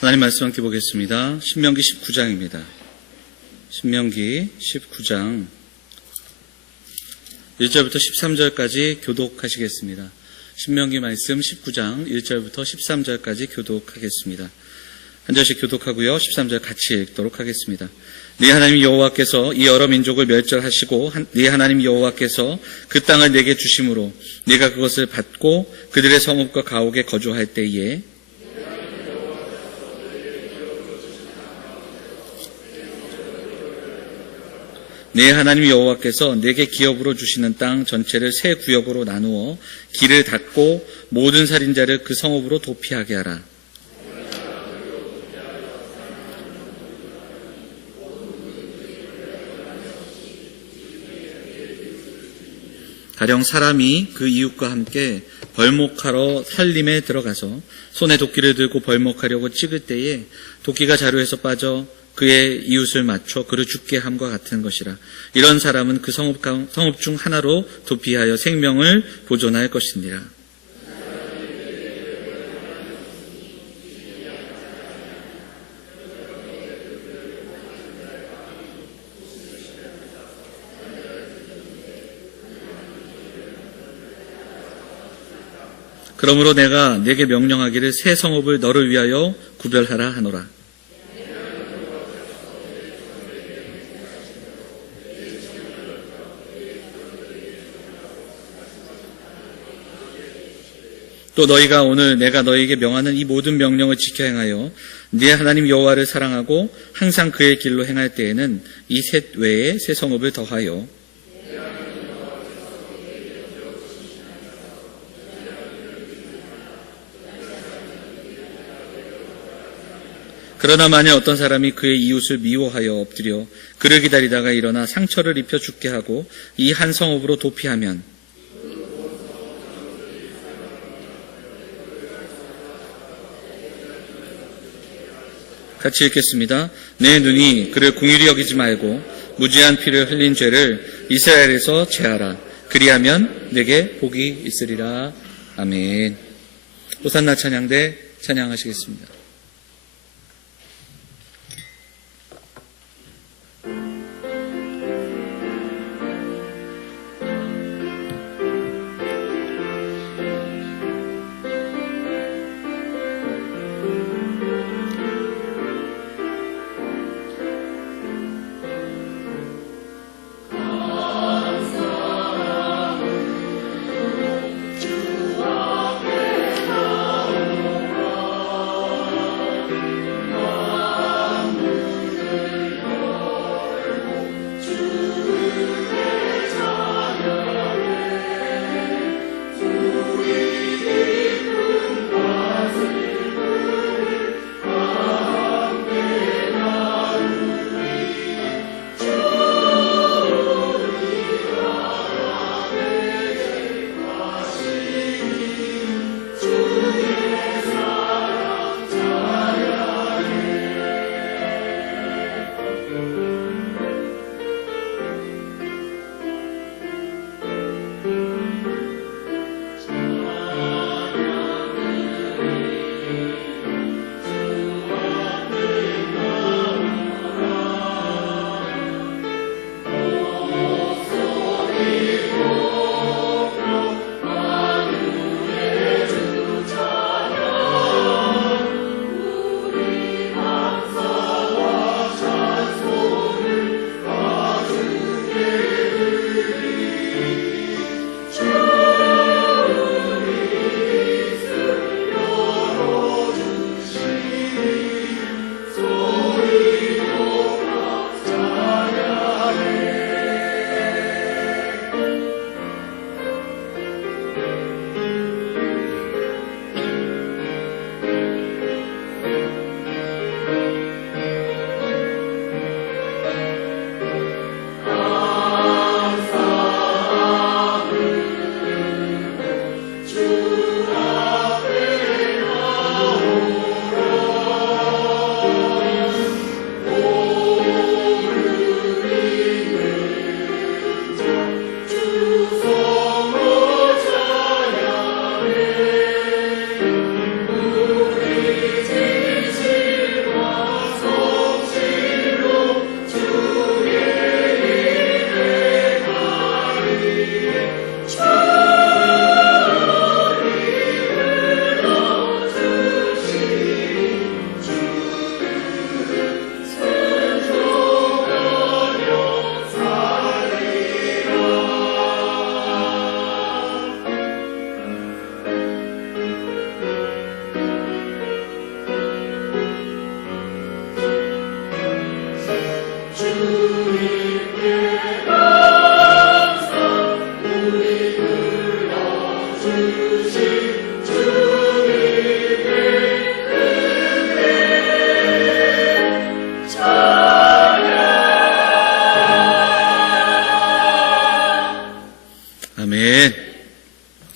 하나님 말씀 함께 보겠습니다. 신명기 19장입니다. 신명기 19장 1절부터 13절까지 교독하시겠습니다. 신명기 말씀 19장 1절부터 13절까지 교독하겠습니다. 한 절씩 교독하고요. 13절 같이 읽도록 하겠습니다. 네 하나님 여호와께서 이 여러 민족을 멸절하시고 네 하나님 여호와께서 그 땅을 내게 주심으로 네가 그것을 받고 그들의 성읍과 가옥에 거주할 때에 네 하나님 여호와께서 내게 기업으로 주시는 땅 전체를 세 구역으로 나누어 길을 닫고 모든 살인자를 그 성읍으로 도피하게 하라. 가령 사람이 그 이웃과 함께 벌목하러 살림에 들어가서 손에 도끼를 들고 벌목하려고 찍을 때에 도끼가 자루에서 빠져 그의 이웃을 맞춰 그를 죽게 함과 같은 것이라. 이런 사람은 그 성읍 중 하나로 도피하여 생명을 보존할 것이니라. 그러므로 내가 네게 명령하기를 새 성읍을 너를 위하여 구별하라 하노라. 또 너희가 오늘 내가 너희에게 명하는 이 모든 명령을 지켜 행하여 네 하나님 여호와를 사랑하고 항상 그의 길로 행할 때에는 이 셋 외에 새 성읍을 더하여 그러나 만일 어떤 사람이 그의 이웃을 미워하여 엎드려 그를 기다리다가 일어나 상처를 입혀 죽게 하고 이 한 성읍으로 도피하면 같이 읽겠습니다. 내 눈이 그를 공의히 여기지 말고 무지한 피를 흘린 죄를 이스라엘에서 제하라. 그리하면 내게 복이 있으리라. 아멘. 호산나 찬양대 찬양하시겠습니다.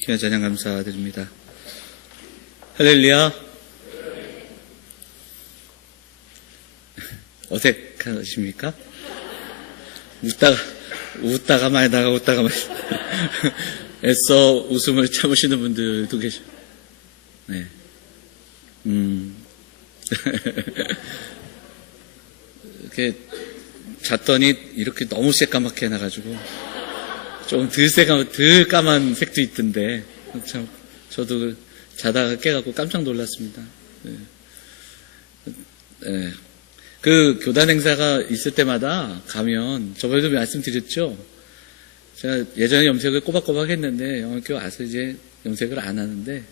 귀한 찬양 감사드립니다. 할렐루야. 어색하십니까? 웃다가 말다가 웃다가 말 애써 웃음을 참으시는 분들도 계셔. 네. 이렇게 잤더니 이렇게 너무 새까맣게 해놔가지고 좀 덜 까만 색도 있던데 참 저도 자다가 깨갖고 깜짝 놀랐습니다. 네. 네. 그 교단 행사가 있을 때마다 가면 저번에도 말씀드렸죠. 제가 예전에 염색을 꼬박꼬박 했는데 영월교회 와서 이제 염색을 안 하는데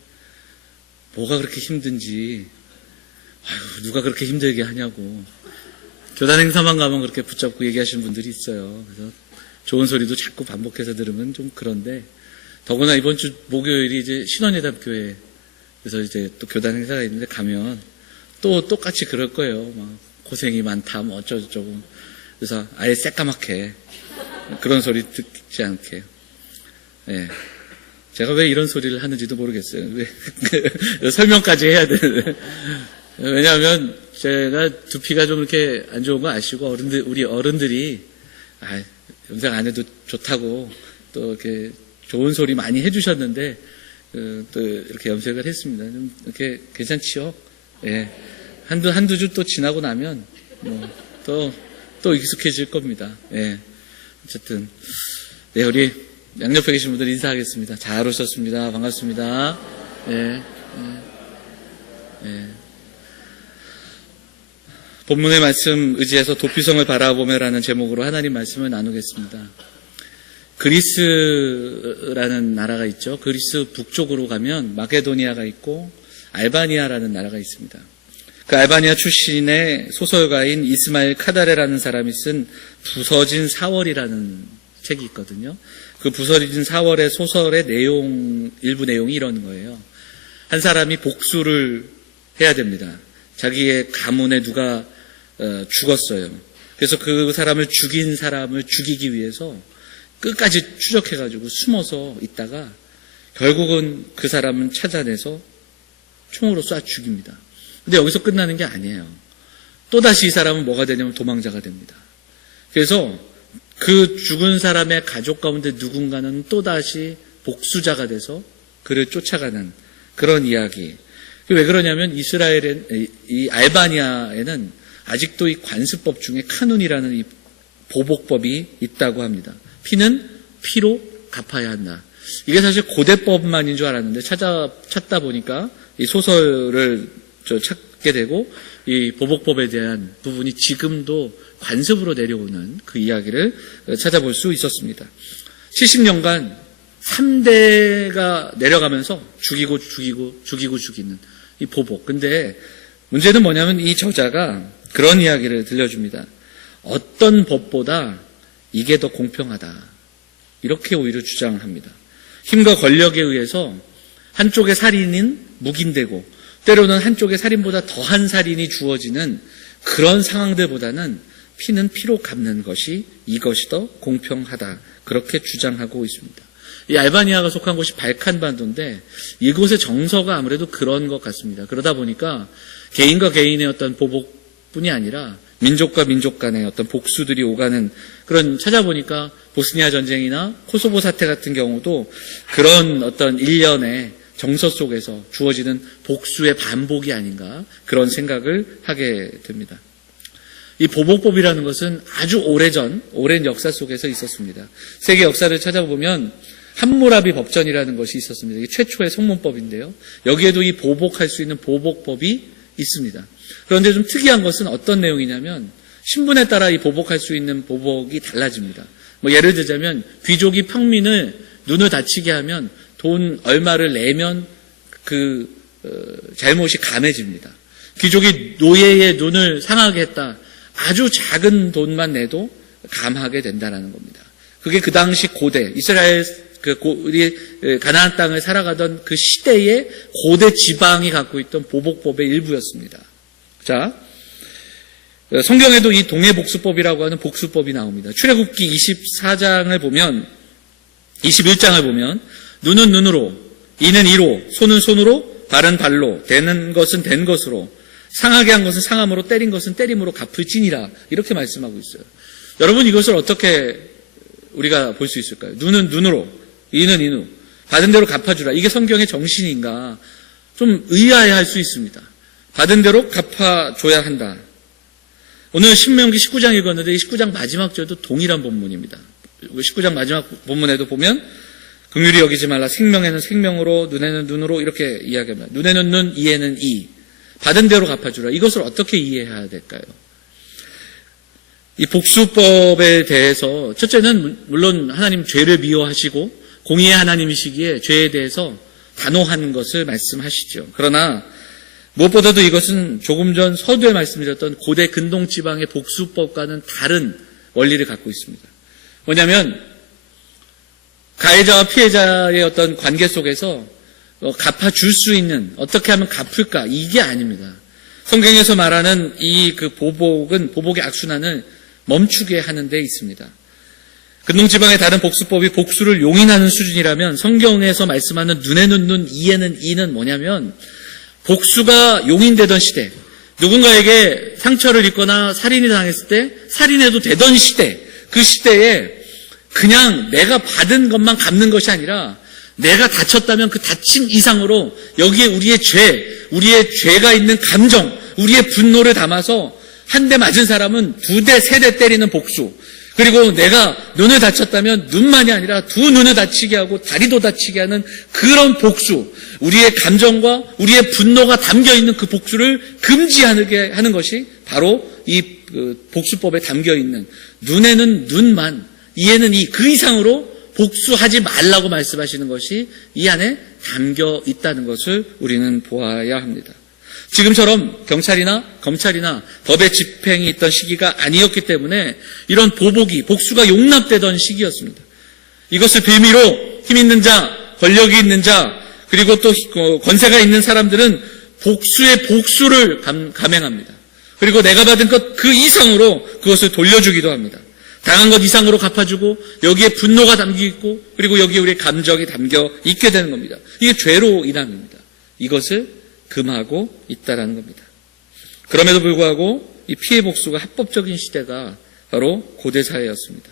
뭐가 그렇게 힘든지 아유, 누가 그렇게 힘들게 하냐고 교단 행사만 가면 그렇게 붙잡고 얘기하시는 분들이 있어요. 그래서 좋은 소리도 자꾸 반복해서 들으면 좀 그런데 더구나 이번 주 목요일이 이제 신원예담교회 그래서 이제 또 교단 행사가 있는데 가면 또 똑같이 그럴 거예요. 막 고생이 많다 뭐 어쩌고저쩌고 그래서 아예 새까맣게 그런 소리 듣지 않게 네. 제가 왜 이런 소리를 하는지도 모르겠어요. 왜 설명까지 해야 되는데 왜냐하면 제가 두피가 좀 이렇게 안 좋은 거 아시고 우리 어른들이 염색 안 해도 좋다고 또 이렇게 좋은 소리 많이 해주셨는데 또 이렇게 염색을 했습니다. 좀 이렇게 괜찮지요? 예. 한두 주 또 지나고 나면 또 익숙해질 겁니다. 예. 어쨌든 네, 우리 양옆에 계신 분들 인사하겠습니다. 잘 오셨습니다. 반갑습니다. 예. 본문의 말씀 의지해서 도피성을 바라보며라는 제목으로 하나님 말씀을 나누겠습니다. 그리스라는 나라가 있죠. 그리스 북쪽으로 가면 마게도니아가 있고 알바니아라는 나라가 있습니다. 그 알바니아 출신의 소설가인 이스마일 카다레라는 사람이 쓴 부서진 4월이라는 책이 있거든요. 그 부서진 4월의 소설의 일부 내용이 이런 거예요. 한 사람이 복수를 해야 됩니다. 자기의 가문에 누가 죽었어요. 그래서 그 사람을 죽인 사람을 죽이기 위해서 끝까지 추적해가지고 숨어서 있다가 결국은 그 사람은 찾아내서 총으로 쏴 죽입니다. 근데 여기서 끝나는 게 아니에요. 또다시 이 사람은 뭐가 되냐면 도망자가 됩니다. 그래서 그 죽은 사람의 가족 가운데 누군가는 또다시 복수자가 돼서 그를 쫓아가는 그런 이야기. 왜 그러냐면 이 알바니아에는 아직도 이 관습법 중에 카눈이라는 이 보복법이 있다고 합니다. 피는 피로 갚아야 한다. 이게 사실 고대법만인 줄 알았는데 찾다 보니까 이 소설을 찾게 되고 이 보복법에 대한 부분이 지금도 관습으로 내려오는 그 이야기를 찾아볼 수 있었습니다. 70년간 3대가 내려가면서 죽이는 이 보복. 근데 문제는 뭐냐면 이 저자가 그런 이야기를 들려줍니다. 어떤 법보다 이게 더 공평하다. 이렇게 오히려 주장합니다. 힘과 권력에 의해서 한쪽의 살인은 묵인되고 때로는 한쪽의 살인보다 더한 살인이 주어지는 그런 상황들보다는 피는 피로 갚는 것이 이것이 더 공평하다. 그렇게 주장하고 있습니다. 이 알바니아가 속한 곳이 발칸반도인데 이곳의 정서가 아무래도 그런 것 같습니다. 그러다 보니까 개인과 개인의 어떤 보복뿐이 아니라 민족과 민족 간의 어떤 복수들이 오가는 그런 찾아보니까 보스니아 전쟁이나 코소보 사태 같은 경우도 그런 어떤 일련의 정서 속에서 주어지는 복수의 반복이 아닌가 그런 생각을 하게 됩니다. 이 보복법이라는 것은 아주 오랜 역사 속에서 있었습니다. 세계 역사를 찾아보면 함무라비 법전이라는 것이 있었습니다. 이게 최초의 성문법인데요. 여기에도 이 보복할 수 있는 보복법이 있습니다. 그런데 좀 특이한 것은 어떤 내용이냐면 신분에 따라 이 보복할 수 있는 보복이 달라집니다. 예를 들자면 귀족이 평민을 눈을 다치게 하면 돈 얼마를 내면 그 잘못이 감해집니다. 귀족이 노예의 눈을 상하게 했다. 아주 작은 돈만 내도 감하게 된다는 겁니다. 그게 그 당시 고대 이스라엘 우리 가나안 땅을 살아가던 그 시대의 고대 지방이 갖고 있던 보복법의 일부였습니다. 자, 성경에도 이 동해복수법이라고 하는 복수법이 나옵니다. 출애굽기 21장을 보면 눈은 눈으로, 이는 이로, 손은 손으로, 발은 발로, 되는 것은 된 것으로, 상하게 한 것은 상함으로, 때린 것은 때림으로 갚을지니라. 이렇게 말씀하고 있어요. 여러분, 이것을 어떻게 우리가 볼 수 있을까요? 눈은 눈으로, 이는 이누, 받은 대로 갚아주라. 이게 성경의 정신인가? 좀 의아해할 수 있습니다. 받은 대로 갚아줘야 한다. 오늘 신명기 19장 읽었는데 이 19장 마지막 절도 동일한 본문입니다. 19장 마지막 본문에도 보면 긍휼히 여기지 말라. 생명에는 생명으로, 눈에는 눈으로 이렇게 이야기합니다. 눈에는 눈, 이에는 이. 받은 대로 갚아주라. 이것을 어떻게 이해해야 될까요? 이 복수법에 대해서 첫째는 물론 하나님 죄를 미워하시고 공의의 하나님이시기에 죄에 대해서 단호한 것을 말씀하시죠. 그러나 무엇보다도 이것은 조금 전 서두에 말씀드렸던 고대 근동지방의 복수법과는 다른 원리를 갖고 있습니다. 뭐냐면 가해자와 피해자의 어떤 관계 속에서 갚아줄 수 있는, 어떻게 하면 갚을까, 이게 아닙니다. 성경에서 말하는 이 그 보복의 악순환을 멈추게 하는 데 있습니다. 근동지방의 다른 복수법이 복수를 용인하는 수준이라면 성경에서 말씀하는 눈에는 눈, 이에는 이는 뭐냐면 복수가 용인되던 시대, 누군가에게 상처를 입거나 살인이 당했을 때 살인해도 되던 시대, 그 시대에 그냥 내가 받은 것만 갚는 것이 아니라 내가 다쳤다면 그 다친 이상으로 여기에 우리의 죄가 있는 감정, 우리의 분노를 담아서 한 대 맞은 사람은 2대, 3대 때리는 복수, 그리고 내가 눈을 다쳤다면 눈만이 아니라 2눈을 다치게 하고 다리도 다치게 하는 그런 복수, 우리의 감정과 우리의 분노가 담겨있는 그 복수를 금지하게 하는 것이 바로 이 복수법에 담겨있는 눈에는 눈만, 이에는 이, 그 이상으로 복수하지 말라고 말씀하시는 것이 이 안에 담겨 있다는 것을 우리는 보아야 합니다. 지금처럼 경찰이나 검찰이나 법의 집행이 있던 시기가 아니었기 때문에 이런 복수가 용납되던 시기였습니다. 이것을 빌미로 힘 있는 자, 권력이 있는 자, 그리고 또 권세가 있는 사람들은 복수의 복수를 감행합니다. 그리고 내가 받은 것 그 이상으로 그것을 돌려주기도 합니다. 당한 것 이상으로 갚아주고 여기에 분노가 담겨 있고 그리고 여기에 우리의 감정이 담겨 있게 되는 겁니다. 이게 죄로 인함입니다. 이것을 금하고 있다라는 겁니다. 그럼에도 불구하고 이 피해 복수가 합법적인 시대가 바로 고대 사회였습니다.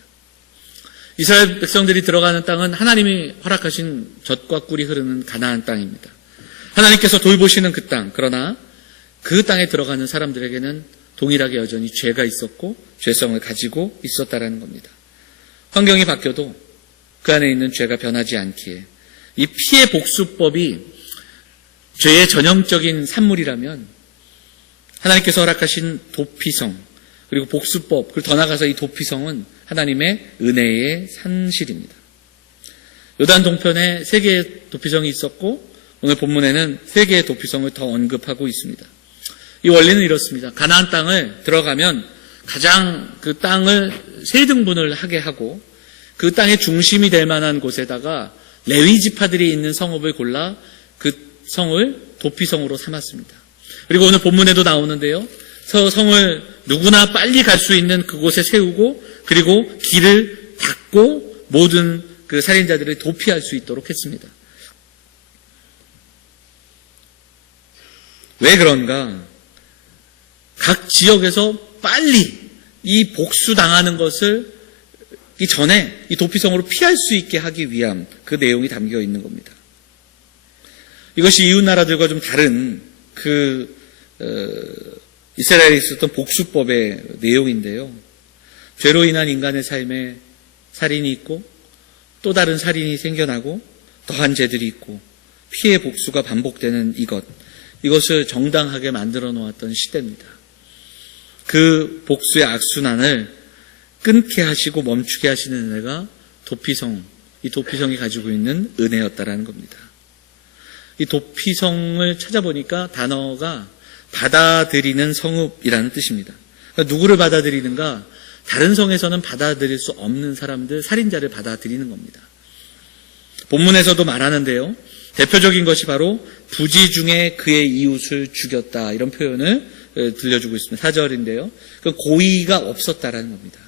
이스라엘 백성들이 들어가는 땅은 하나님이 허락하신 젖과 꿀이 흐르는 가나안 땅입니다. 하나님께서 돌보시는 그 땅, 그러나 그 땅에 들어가는 사람들에게는 동일하게 여전히 죄가 있었고 죄성을 가지고 있었다라는 겁니다. 환경이 바뀌어도 그 안에 있는 죄가 변하지 않기에 이 피해 복수법이 죄의 전형적인 산물이라면 하나님께서 허락하신 도피성, 그리고 복수법, 그리고 더 나아가서 이 도피성은 하나님의 은혜의 산실입니다. 요단 동편에 3개의 도피성이 있었고 오늘 본문에는 3개의 도피성을 더 언급하고 있습니다. 이 원리는 이렇습니다. 가나안 땅을 들어가면 가장 그 땅을 3등분을 하게 하고 그 땅의 중심이 될 만한 곳에다가 레위 지파들이 있는 성읍을 골라 그 성을 도피성으로 삼았습니다. 그리고 오늘 본문에도 나오는데요. 성을 누구나 빨리 갈 수 있는 그곳에 세우고 그리고 길을 닫고 모든 그 살인자들을 도피할 수 있도록 했습니다. 왜 그런가? 각 지역에서 빨리 이 복수당하는 것을 이 전에 이 도피성으로 피할 수 있게 하기 위함, 그 내용이 담겨 있는 겁니다. 이것이 이웃 나라들과 좀 다른 이스라엘에 있었던 복수법의 내용인데요. 죄로 인한 인간의 삶에 살인이 있고 또 다른 살인이 생겨나고 더한 죄들이 있고 피해 복수가 반복되는 이것을 정당하게 만들어 놓았던 시대입니다. 그 복수의 악순환을 끊게 하시고 멈추게 하시는 은혜가 이 도피성이 가지고 있는 은혜였다라는 겁니다. 이 도피성을 찾아보니까 단어가 받아들이는 성읍이라는 뜻입니다. 그러니까 누구를 받아들이는가? 다른 성에서는 받아들일 수 없는 사람들, 살인자를 받아들이는 겁니다. 본문에서도 말하는데요. 대표적인 것이 바로 부지 중에 그의 이웃을 죽였다, 이런 표현을 들려주고 있습니다. 4절인데요. 고의가 없었다라는 겁니다.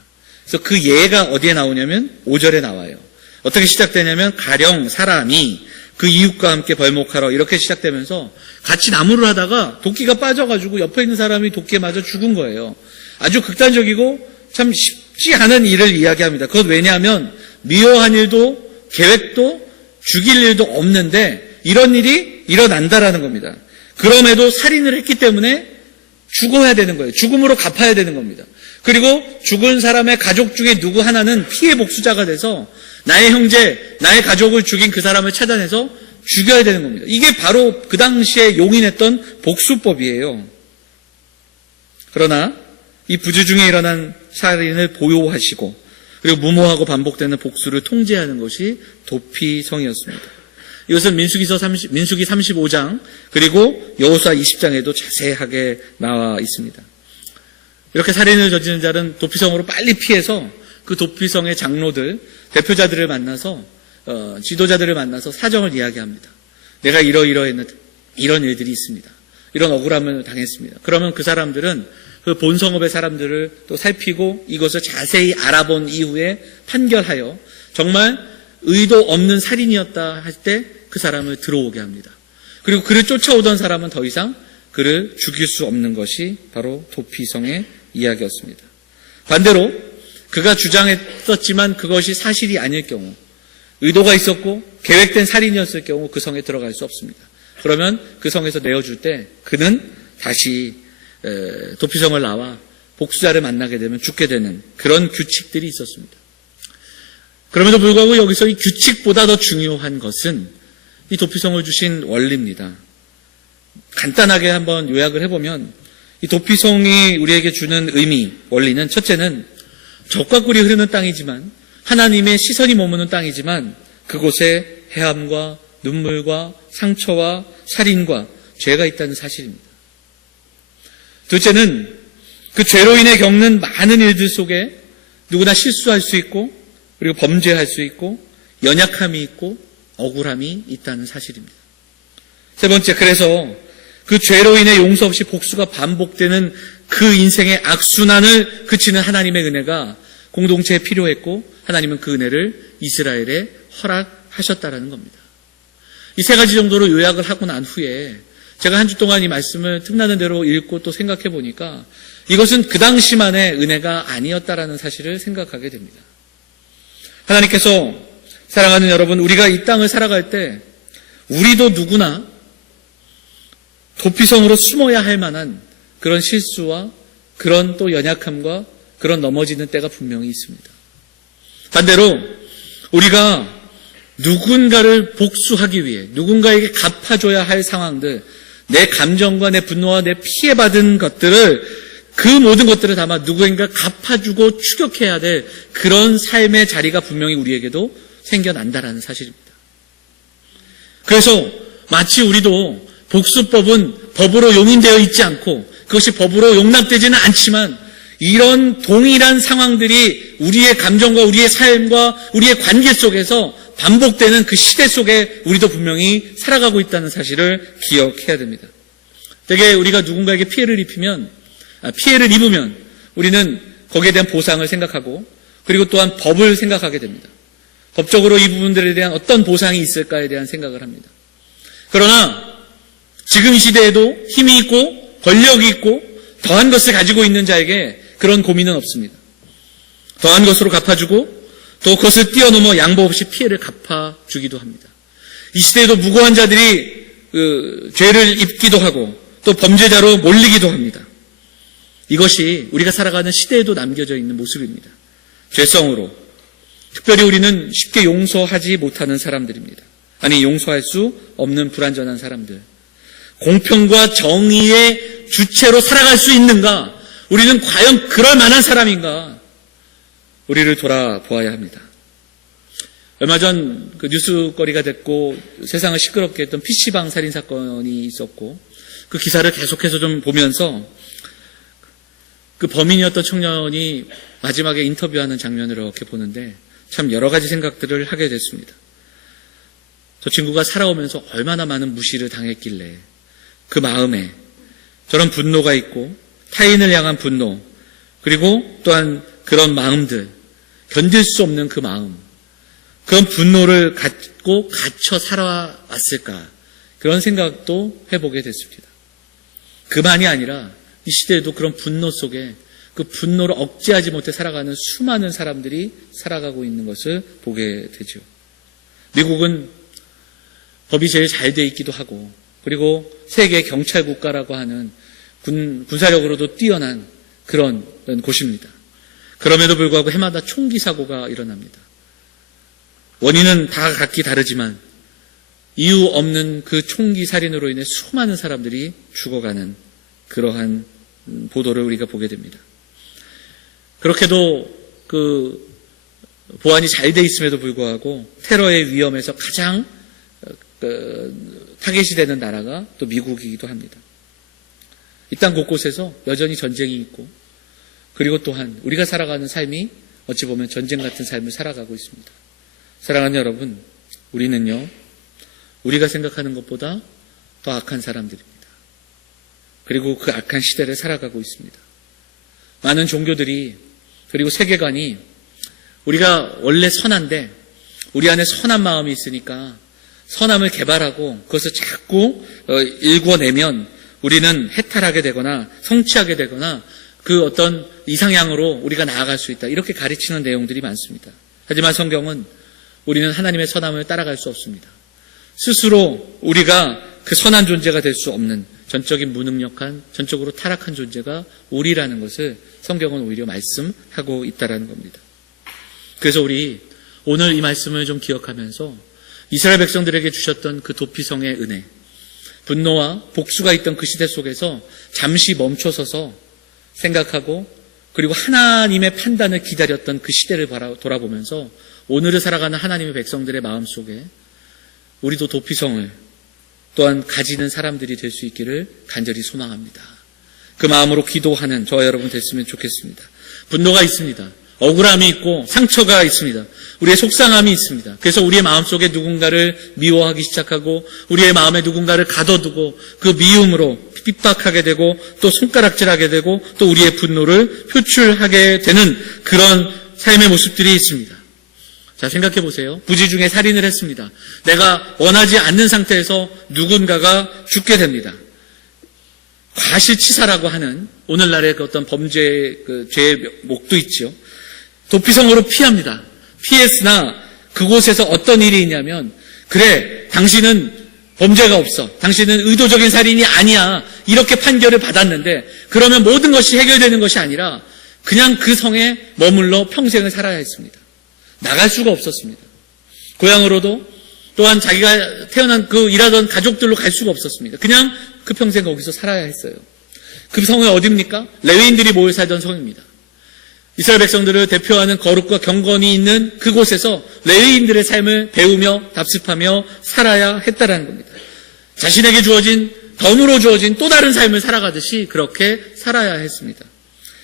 그래서 그 예가 어디에 나오냐면 5절에 나와요. 어떻게 시작되냐면 가령 사람이 그 이웃과 함께 벌목하러 이렇게 시작되면서 같이 나무를 하다가 도끼가 빠져가지고 옆에 있는 사람이 도끼에 맞아 죽은 거예요. 아주 극단적이고 참 쉽지 않은 일을 이야기합니다. 그것 왜냐하면 미워한 일도 계획도 죽일 일도 없는데 이런 일이 일어난다라는 겁니다. 그럼에도 살인을 했기 때문에 죽어야 되는 거예요. 죽음으로 갚아야 되는 겁니다. 그리고 죽은 사람의 가족 중에 누구 하나는 피해 복수자가 돼서 나의 형제, 나의 가족을 죽인 그 사람을 찾아내서 죽여야 되는 겁니다. 이게 바로 그 당시에 용인했던 복수법이에요. 그러나 이 부주 중에 일어난 살인을 보호하시고 그리고 무모하고 반복되는 복수를 통제하는 것이 도피성이었습니다. 이것은 민수기 35장 그리고 여호수아 20장에도 자세하게 나와 있습니다. 이렇게 살인을 저지른 자는 도피성으로 빨리 피해서 그 도피성의 장로들, 대표자들을 만나서 지도자들을 만나서 사정을 이야기합니다. 내가 이러이러했는데 이런 일들이 있습니다. 이런 억울함을 당했습니다. 그러면 그 사람들은 그 본성업의 사람들을 또 살피고 이것을 자세히 알아본 이후에 판결하여 정말 의도 없는 살인이었다 할 때 그 사람을 들어오게 합니다. 그리고 그를 쫓아오던 사람은 더 이상 그를 죽일 수 없는 것이 바로 도피성의 이야기였습니다. 반대로 그가 주장했었지만 그것이 사실이 아닐 경우, 의도가 있었고 계획된 살인이었을 경우 그 성에 들어갈 수 없습니다. 그러면 그 성에서 내어줄 때 그는 다시 도피성을 나와 복수자를 만나게 되면 죽게 되는 그런 규칙들이 있었습니다. 그럼에도 불구하고 여기서 이 규칙보다 더 중요한 것은 이 도피성을 주신 원리입니다. 간단하게 한번 요약을 해보면 이 도피성이 우리에게 주는 의미, 원리는 첫째는 적과 꿀이 흐르는 땅이지만 하나님의 시선이 머무는 땅이지만 그곳에 해함과 눈물과 상처와 살인과 죄가 있다는 사실입니다. 둘째는 그 죄로 인해 겪는 많은 일들 속에 누구나 실수할 수 있고 그리고 범죄할 수 있고 연약함이 있고 억울함이 있다는 사실입니다. 세 번째, 그래서 그 죄로 인해 용서 없이 복수가 반복되는 그 인생의 악순환을 그치는 하나님의 은혜가 공동체에 필요했고 하나님은 그 은혜를 이스라엘에 허락하셨다라는 겁니다. 이 세 가지 정도로 요약을 하고 난 후에 제가 한 주 동안 이 말씀을 틈나는 대로 읽고 또 생각해 보니까 이것은 그 당시만의 은혜가 아니었다라는 사실을 생각하게 됩니다. 하나님께서 사랑하는 여러분, 우리가 이 땅을 살아갈 때 우리도 누구나 도피성으로 숨어야 할 만한 그런 실수와 그런 또 연약함과 그런 넘어지는 때가 분명히 있습니다. 반대로 우리가 누군가를 복수하기 위해 누군가에게 갚아줘야 할 상황들, 내 감정과 내 분노와 내 피해받은 것들을 그 모든 것들을 담아 누구인가 갚아주고 추격해야 될 그런 삶의 자리가 분명히 우리에게도 생겨난다라는 사실입니다. 그래서 마치 우리도 복수법은 법으로 용인되어 있지 않고 그것이 법으로 용납되지는 않지만 이런 동일한 상황들이 우리의 감정과 우리의 삶과 우리의 관계 속에서 반복되는 그 시대 속에 우리도 분명히 살아가고 있다는 사실을 기억해야 됩니다. 되게 우리가 누군가에게 피해를 입으면 우리는 거기에 대한 보상을 생각하고 그리고 또한 법을 생각하게 됩니다. 법적으로 이 부분들에 대한 어떤 보상이 있을까에 대한 생각을 합니다. 그러나 지금 이 시대에도 힘이 있고 권력이 있고 더한 것을 가지고 있는 자에게 그런 고민은 없습니다. 더한 것으로 갚아주고 또 그것을 뛰어넘어 양보 없이 피해를 갚아주기도 합니다. 이 시대에도 무고한 자들이 죄를 입기도 하고 또 범죄자로 몰리기도 합니다. 이것이 우리가 살아가는 시대에도 남겨져 있는 모습입니다. 죄성으로 특별히 우리는 쉽게 용서하지 못하는 사람들입니다. 아니, 용서할 수 없는 불완전한 사람들. 공평과 정의의 주체로 살아갈 수 있는가? 우리는 과연 그럴 만한 사람인가? 우리를 돌아보아야 합니다. 얼마 전 그 뉴스거리가 됐고 세상을 시끄럽게 했던 PC방 살인 사건이 있었고 그 기사를 계속해서 좀 보면서 그 범인이었던 청년이 마지막에 인터뷰하는 장면을 이렇게 보는데 참 여러 가지 생각들을 하게 됐습니다. 저 친구가 살아오면서 얼마나 많은 무시를 당했길래 그 마음에 저런 분노가 있고 타인을 향한 분노 그리고 또한 그런 마음들 견딜 수 없는 그 마음 그런 분노를 갖고 갇혀 살아왔을까? 그런 생각도 해보게 됐습니다. 그만이 아니라 이 시대에도 그런 분노 속에 그 분노를 억제하지 못해 살아가는 수많은 사람들이 살아가고 있는 것을 보게 되죠. 미국은 법이 제일 잘 돼 있기도 하고, 그리고 세계 경찰 국가라고 하는 군사력으로도 뛰어난 그런 곳입니다. 그럼에도 불구하고 해마다 총기 사고가 일어납니다. 원인은 다 각기 다르지만 이유 없는 그 총기 살인으로 인해 수많은 사람들이 죽어가는 그러한 보도를 우리가 보게 됩니다. 그렇게도 그 보안이 잘 돼 있음에도 불구하고 테러의 위험에서 가장 타겟이 되는 나라가 또 미국이기도 합니다. 이 땅 곳곳에서 여전히 전쟁이 있고, 그리고 또한 우리가 살아가는 삶이 어찌 보면 전쟁 같은 삶을 살아가고 있습니다. 사랑하는 여러분, 우리는요, 우리가 생각하는 것보다 더 악한 사람들입니다. 그리고 그 악한 시대를 살아가고 있습니다. 많은 종교들이, 그리고 세계관이 우리가 원래 선한데 우리 안에 선한 마음이 있으니까 선함을 개발하고 그것을 자꾸 일궈내면 우리는 해탈하게 되거나 성취하게 되거나 그 어떤 이상향으로 우리가 나아갈 수 있다. 이렇게 가르치는 내용들이 많습니다. 하지만 성경은 우리는 하나님의 선함을 따라갈 수 없습니다. 스스로 우리가 그 선한 존재가 될 수 없는 전적인 무능력한, 전적으로 타락한 존재가 우리라는 것을 성경은 오히려 말씀하고 있다는 겁니다. 그래서 우리 오늘 이 말씀을 좀 기억하면서 이스라엘 백성들에게 주셨던 그 도피성의 은혜, 분노와 복수가 있던 그 시대 속에서 잠시 멈춰서서 생각하고, 그리고 하나님의 판단을 기다렸던 그 시대를 돌아보면서 오늘을 살아가는 하나님의 백성들의 마음속에 우리도 도피성을 또한 가지는 사람들이 될 수 있기를 간절히 소망합니다. 그 마음으로 기도하는 저와 여러분 됐으면 좋겠습니다. 분노가 있습니다. 억울함이 있고 상처가 있습니다. 우리의 속상함이 있습니다. 그래서 우리의 마음속에 누군가를 미워하기 시작하고 우리의 마음에 누군가를 가둬두고 그 미움으로 핍박하게 되고 또 손가락질하게 되고 또 우리의 분노를 표출하게 되는 그런 삶의 모습들이 있습니다. 자, 생각해 보세요. 부지 중에 살인을 했습니다. 내가 원하지 않는 상태에서 누군가가 죽게 됩니다. 과실치사라고 하는 오늘날의 그 어떤 범죄의 그 죄의 목도 있죠. 도피성으로 피합니다. 피했으나 그곳에서 어떤 일이 있냐면, 그래, 당신은 범죄가 없어. 당신은 의도적인 살인이 아니야. 이렇게 판결을 받았는데, 그러면 모든 것이 해결되는 것이 아니라 그냥 그 성에 머물러 평생을 살아야 했습니다. 나갈 수가 없었습니다. 고향으로도 또한 자기가 태어난 그 일하던 가족들로 갈 수가 없었습니다. 그냥 그 평생 거기서 살아야 했어요. 그 성은 어디입니까? 레위인들이 모여 살던 성입니다. 이스라엘 백성들을 대표하는 거룩과 경건이 있는 그곳에서 레위인들의 삶을 배우며 답습하며 살아야 했다라는 겁니다. 자신에게 주어진, 덤으로 주어진 또 다른 삶을 살아가듯이 그렇게 살아야 했습니다.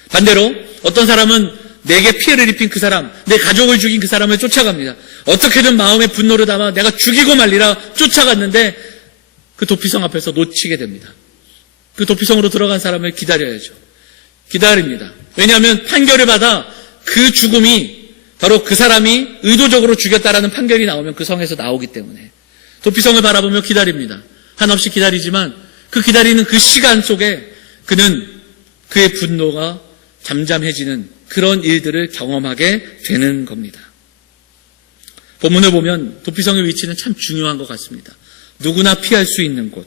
반대로 어떤 사람은 내게 피해를 입힌 그 사람, 내 가족을 죽인 그 사람을 쫓아갑니다. 어떻게든 마음에 분노를 담아 내가 죽이고 말리라 쫓아갔는데 그 도피성 앞에서 놓치게 됩니다. 그 도피성으로 들어간 사람을 기다려야죠. 기다립니다. 왜냐하면 판결을 받아 그 죽음이 바로 그 사람이 의도적으로 죽였다라는 판결이 나오면 그 성에서 나오기 때문에 도피성을 바라보며 기다립니다. 한없이 기다리지만 그 기다리는 그 시간 속에 그는 그의 분노가 잠잠해지는 그런 일들을 경험하게 되는 겁니다. 본문을 보면 도피성의 위치는 참 중요한 것 같습니다. 누구나 피할 수 있는 곳,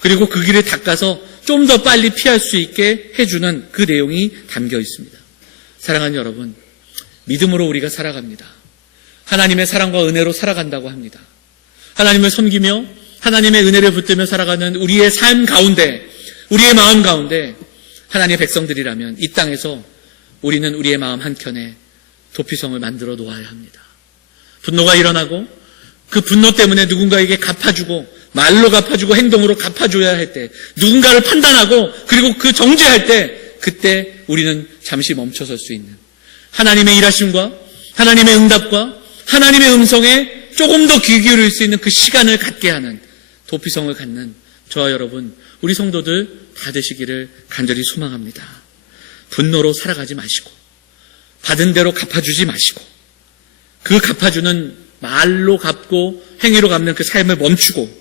그리고 그 길을 닦아서 좀 더 빨리 피할 수 있게 해주는 그 내용이 담겨 있습니다. 사랑하는 여러분, 믿음으로 우리가 살아갑니다. 하나님의 사랑과 은혜로 살아간다고 합니다. 하나님을 섬기며 하나님의 은혜를 붙들며 살아가는 우리의 삶 가운데, 우리의 마음 가운데 하나님의 백성들이라면 이 땅에서 우리는 우리의 마음 한켠에 도피성을 만들어 놓아야 합니다. 분노가 일어나고 그 분노 때문에 누군가에게 갚아주고 말로 갚아주고 행동으로 갚아줘야 할 때, 누군가를 판단하고 그리고 그 정죄할 때, 그때 우리는 잠시 멈춰설 수 있는 하나님의 일하심과 하나님의 응답과 하나님의 음성에 조금 더 귀 기울일 수 있는 그 시간을 갖게 하는 도피성을 갖는 저와 여러분, 우리 성도들 다 되시기를 간절히 소망합니다. 분노로 살아가지 마시고 받은 대로 갚아주지 마시고 그 갚아주는 말로 갚고 행위로 갚는 그 삶을 멈추고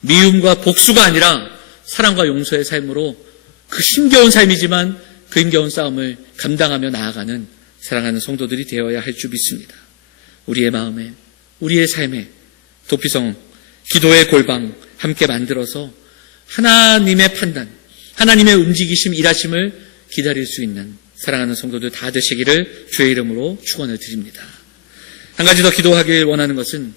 미움과 복수가 아니라 사랑과 용서의 삶으로 그 힘겨운 삶이지만 그 힘겨운 싸움을 감당하며 나아가는 사랑하는 성도들이 되어야 할 줄 믿습니다. 우리의 마음에, 우리의 삶에 도피성, 기도의 골방 함께 만들어서 하나님의 판단, 하나님의 움직이심, 일하심을 기다릴 수 있는 사랑하는 성도들 다 되시기를 주의 이름으로 축원을 드립니다. 한 가지 더 기도하길 원하는 것은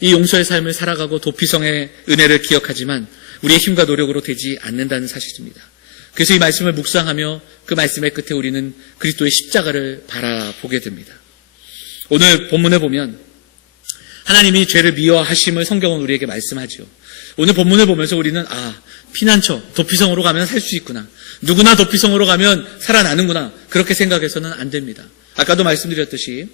이 용서의 삶을 살아가고 도피성의 은혜를 기억하지만 우리의 힘과 노력으로 되지 않는다는 사실입니다. 그래서 이 말씀을 묵상하며 그 말씀의 끝에 우리는 그리스도의 십자가를 바라보게 됩니다. 오늘 본문에 보면 하나님이 죄를 미워하심을 성경은 우리에게 말씀하죠. 오늘 본문을 보면서 우리는 피난처, 도피성으로 가면 살 수 있구나. 누구나 도피성으로 가면 살아나는구나. 그렇게 생각해서는 안 됩니다. 아까도 말씀드렸듯이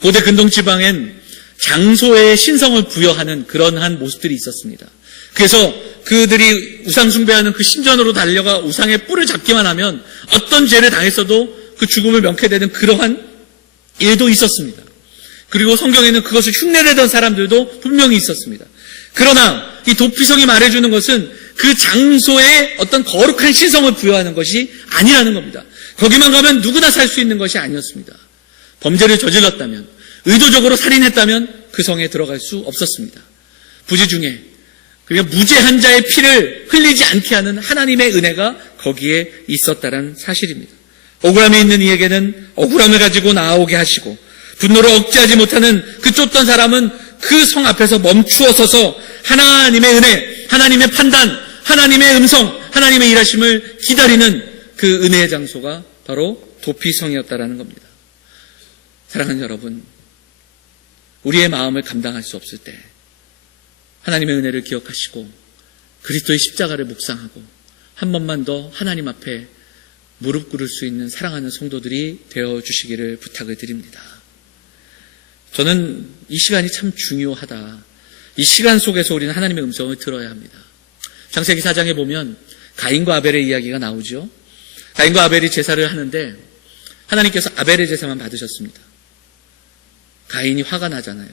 고대 근동지방엔 장소에 신성을 부여하는 그런 한 모습들이 있었습니다. 그래서 그들이 우상 숭배하는 그 신전으로 달려가 우상의 뿔을 잡기만 하면 어떤 죄를 당했어도 그 죽음을 명쾌되는 그러한 일도 있었습니다. 그리고 성경에는 그것을 흉내내던 사람들도 분명히 있었습니다. 그러나 이 도피성이 말해주는 것은 그 장소에 어떤 거룩한 신성을 부여하는 것이 아니라는 겁니다. 거기만 가면 누구나 살 수 있는 것이 아니었습니다. 범죄를 저질렀다면, 의도적으로 살인했다면 그 성에 들어갈 수 없었습니다. 부지 중에 그러니까 무죄한 자의 피를 흘리지 않게 하는 하나님의 은혜가 거기에 있었다는 사실입니다. 억울함이 있는 이에게는 억울함을 가지고 나아오게 하시고 분노를 억제하지 못하는 그 쫓던 사람은 그 성 앞에서 멈추어 서서 하나님의 은혜, 하나님의 판단, 하나님의 음성, 하나님의 일하심을 기다리는 그 은혜의 장소가 바로 도피성이었다라는 겁니다. 사랑하는 여러분, 우리의 마음을 감당할 수 없을 때 하나님의 은혜를 기억하시고 그리스도의 십자가를 묵상하고 한 번만 더 하나님 앞에 무릎 꿇을 수 있는 사랑하는 성도들이 되어주시기를 부탁을 드립니다. 저는 이 시간이 참 중요하다. 이 시간 속에서 우리는 하나님의 음성을 들어야 합니다. 창세기 4장에 보면 가인과 아벨의 이야기가 나오죠. 가인과 아벨이 제사를 하는데 하나님께서 아벨의 제사만 받으셨습니다. 가인이 화가 나잖아요.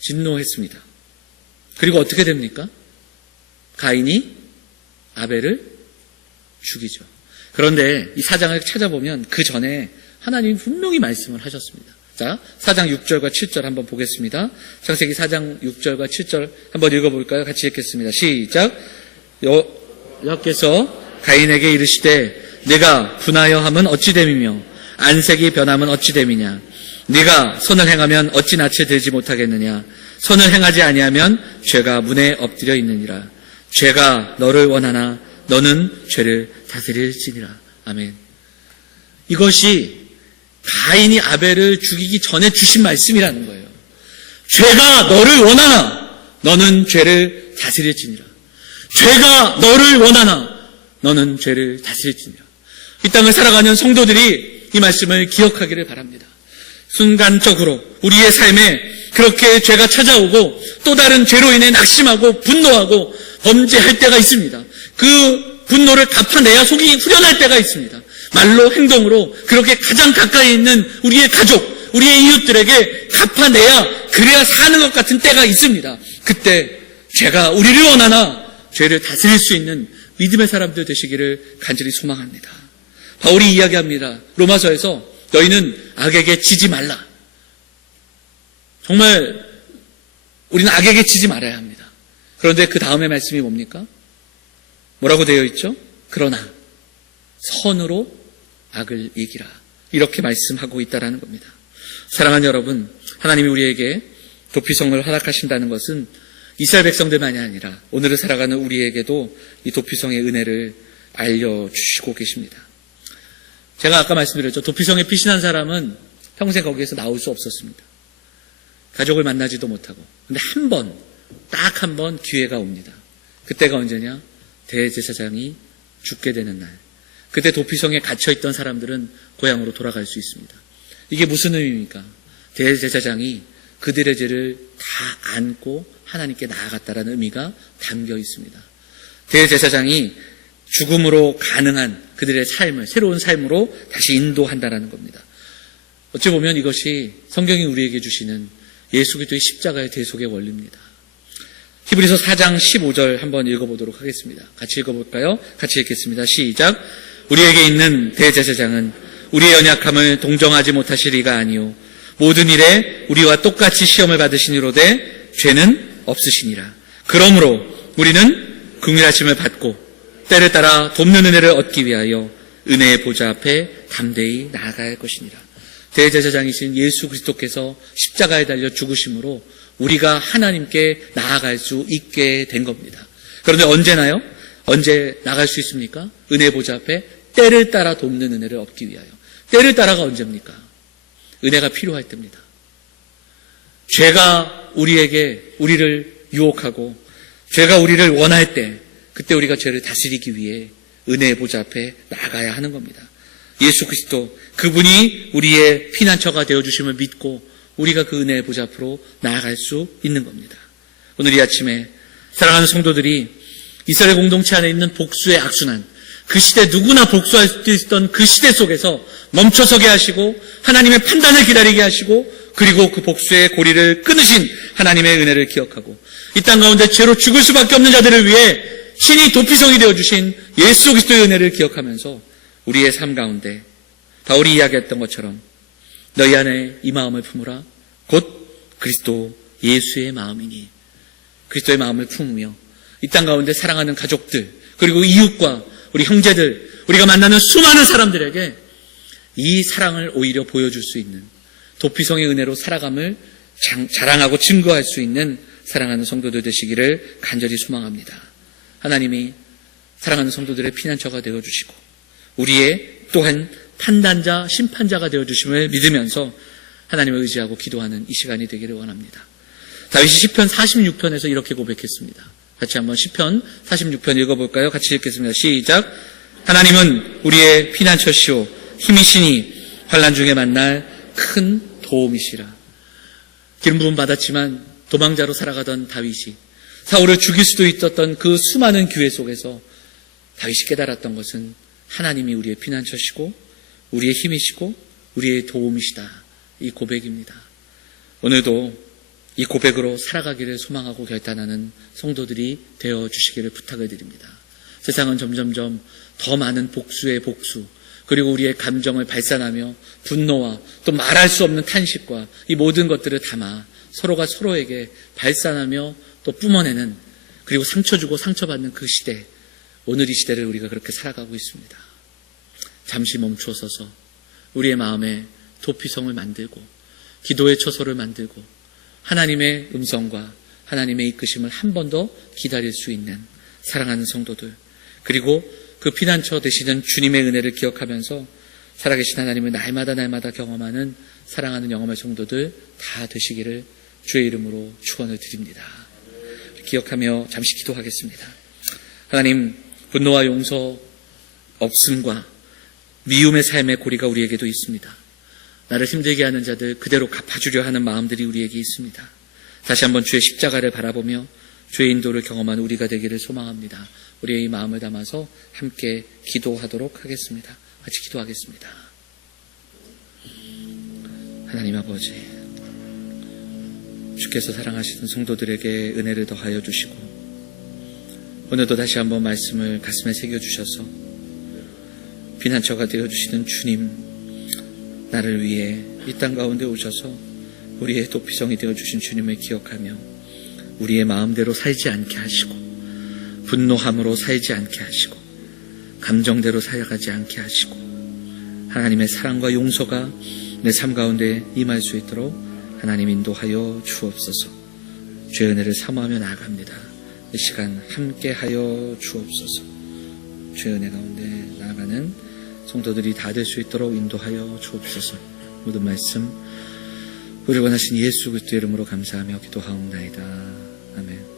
진노했습니다. 그리고 어떻게 됩니까? 가인이 아벨을 죽이죠. 그런데 이 4장을 찾아보면 그 전에 하나님이 분명히 말씀을 하셨습니다. 자, 4장 6절과 7절 한번 보겠습니다. 창세기 4장 6절과 7절 한번 읽어볼까요? 같이 읽겠습니다. 시작. 여호와께서 가인에게 이르시되 네가 분하여 함은 어찌 됨이며 안색이 변함은 어찌 됨이냐. 네가 선을 행하면 어찌 낯을 들지 못하겠느냐. 선을 행하지 아니하면 죄가 문에 엎드려 있느니라. 죄가 너를 원하나 너는 죄를 다스릴지니라. 아멘. 이것이 가인이 아벨을 죽이기 전에 주신 말씀이라는 거예요. 죄가 너를 원하나 너는 죄를 다스릴지니라. 죄가 너를 원하나 너는 죄를 다스릴지니라. 이 땅을 살아가는 성도들이 이 말씀을 기억하기를 바랍니다. 순간적으로 우리의 삶에 그렇게 죄가 찾아오고 또 다른 죄로 인해 낙심하고 분노하고 범죄할 때가 있습니다. 그 분노를 갚아내야 속이 후련할 때가 있습니다. 말로 행동으로 그렇게 가장 가까이 있는 우리의 가족, 우리의 이웃들에게 갚아내야 그래야 사는 것 같은 때가 있습니다. 그때 죄가 우리를 원하나 죄를 다스릴 수 있는 믿음의 사람들 되시기를 간절히 소망합니다. 바울이 이야기합니다. 로마서에서 너희는 악에게 지지 말라. 정말 우리는 악에게 지지 말아야 합니다. 그런데 그 다음에 말씀이 뭡니까? 뭐라고 되어 있죠? 그러나 선으로 악을 이기라. 이렇게 말씀하고 있다라는 겁니다. 사랑하는 여러분, 하나님이 우리에게 도피성을 허락하신다는 것은 이스라엘 백성들만이 아니라 오늘을 살아가는 우리에게도 이 도피성의 은혜를 알려주시고 계십니다. 제가 아까 말씀드렸죠. 도피성에 피신한 사람은 평생 거기에서 나올 수 없었습니다. 가족을 만나지도 못하고. 근데 딱 한 번 기회가 옵니다. 그때가 언제냐? 대제사장이 죽게 되는 날. 그때 도피성에 갇혀있던 사람들은 고향으로 돌아갈 수 있습니다. 이게 무슨 의미입니까? 대제사장이 그들의 죄를 다 안고 하나님께 나아갔다라는 의미가 담겨 있습니다. 대제사장이 죽음으로 가능한 그들의 삶을 새로운 삶으로 다시 인도한다라는 겁니다. 어찌 보면 이것이 성경이 우리에게 주시는 예수 그리스도의 십자가의 대속의 원리입니다. 히브리서 4장 15절 한번 읽어보도록 하겠습니다. 같이 읽어볼까요? 같이 읽겠습니다. 시작. 우리에게 있는 대제사장은 우리의 연약함을 동정하지 못하실 이가 아니요 모든 일에 우리와 똑같이 시험을 받으시니로되 죄는 없으시니라. 그러므로 우리는 긍휼하심을 받고 때를 따라 돕는 은혜를 얻기 위하여 은혜의 보좌 앞에 담대히 나아가야 할 것이니라. 대제사장이신 예수 그리스도께서 십자가에 달려 죽으심으로 우리가 하나님께 나아갈 수 있게 된 겁니다. 그런데 언제나요? 언제 나갈 수 있습니까? 은혜의 보좌 앞에 때를 따라 돕는 은혜를 얻기 위하여. 때를 따라가 언제입니까? 은혜가 필요할 때입니다. 죄가 우리를 유혹하고 죄가 우리를 원할 때 그때 우리가 죄를 다스리기 위해 은혜의 보좌 앞에 나가야 하는 겁니다. 예수 그리스도 그분이 우리의 피난처가 되어주심을 믿고 우리가 그 은혜의 보좌 앞으로 나아갈 수 있는 겁니다. 오늘 이 아침에 사랑하는 성도들이 이스라엘 공동체 안에 있는 복수의 악순환, 그 시대 누구나 복수할 수 있던 그 시대 속에서 멈춰서게 하시고 하나님의 판단을 기다리게 하시고 그리고 그 복수의 고리를 끊으신 하나님의 은혜를 기억하고 이 땅 가운데 죄로 죽을 수밖에 없는 자들을 위해 신이 도피성이 되어주신 예수 그리스도의 은혜를 기억하면서 우리의 삶 가운데 바울이 이야기했던 것처럼 너희 안에 이 마음을 품으라 곧 그리스도 예수의 마음이니 그리스도의 마음을 품으며 이 땅 가운데 사랑하는 가족들 그리고 이웃과 우리 형제들 우리가 만나는 수많은 사람들에게 이 사랑을 오히려 보여줄 수 있는 도피성의 은혜로 살아감을 자랑하고 증거할 수 있는 사랑하는 성도들 되시기를 간절히 소망합니다. 하나님이 사랑하는 성도들의 피난처가 되어주시고 우리의 또한 판단자, 심판자가 되어주심을 믿으면서 하나님을 의지하고 기도하는 이 시간이 되기를 원합니다. 다윗이 시편 46편에서 이렇게 고백했습니다. 같이 한번 시편 46편 읽어볼까요? 같이 읽겠습니다. 시작. 하나님은 우리의 피난처시오 힘이시니 환난 중에 만날 큰 도움이시라. 기름 부음 받았지만 도망자로 살아가던 다윗이 사울을 죽일 수도 있었던 그 수많은 기회 속에서 다윗이 깨달았던 것은 하나님이 우리의 피난처시고 우리의 힘이시고 우리의 도움이시다. 이 고백입니다. 오늘도 이 고백으로 살아가기를 소망하고 결단하는 성도들이 되어주시기를 부탁을 드립니다. 세상은 점점점 더 많은 복수의 복수 그리고 우리의 감정을 발산하며 분노와 또 말할 수 없는 탄식과 이 모든 것들을 담아 서로가 서로에게 발산하며 또 뿜어내는 그리고 상처 주고 상처받는 그 시대 오늘 이 시대를 우리가 그렇게 살아가고 있습니다. 잠시 멈추어서서 우리의 마음에 도피성을 만들고 기도의 처소를 만들고 하나님의 음성과 하나님의 이끄심을 한 번 더 기다릴 수 있는 사랑하는 성도들 그리고 그 피난처 되시는 주님의 은혜를 기억하면서 살아계신 하나님을 날마다 경험하는 사랑하는 영험의 성도들 다 되시기를 주의 이름으로 축원을 드립니다. 기억하며 잠시 기도하겠습니다. 하나님 분노와 용서 없음과 미움의 삶의 고리가 우리에게도 있습니다. 나를 힘들게 하는 자들 그대로 갚아주려 하는 마음들이 우리에게 있습니다. 다시 한번 주의 십자가를 바라보며 주의 인도를 경험하는 우리가 되기를 소망합니다. 우리의 이 마음을 담아서 함께 기도하도록 하겠습니다. 같이 기도하겠습니다. 하나님 아버지, 주께서 사랑하시는 성도들에게 은혜를 더하여 주시고 오늘도 다시 한번 말씀을 가슴에 새겨주셔서 피난처가 되어주시는 주님, 나를 위해 이 땅 가운데 오셔서 우리의 도피성이 되어주신 주님을 기억하며 우리의 마음대로 살지 않게 하시고 분노함으로 살지 않게 하시고 감정대로 살아가지 않게 하시고 하나님의 사랑과 용서가 내 삶 가운데 임할 수 있도록 하나님 인도하여 주옵소서. 주의 은혜를 사모하며 나아갑니다. 이 시간 함께하여 주옵소서. 주의 은혜 가운데 나아가는 성도들이 다 될 수 있도록 인도하여 주옵소서. 모든 말씀 우리를 원하신 예수 그리스도의 이름으로 감사하며 기도하옵나이다. 아멘.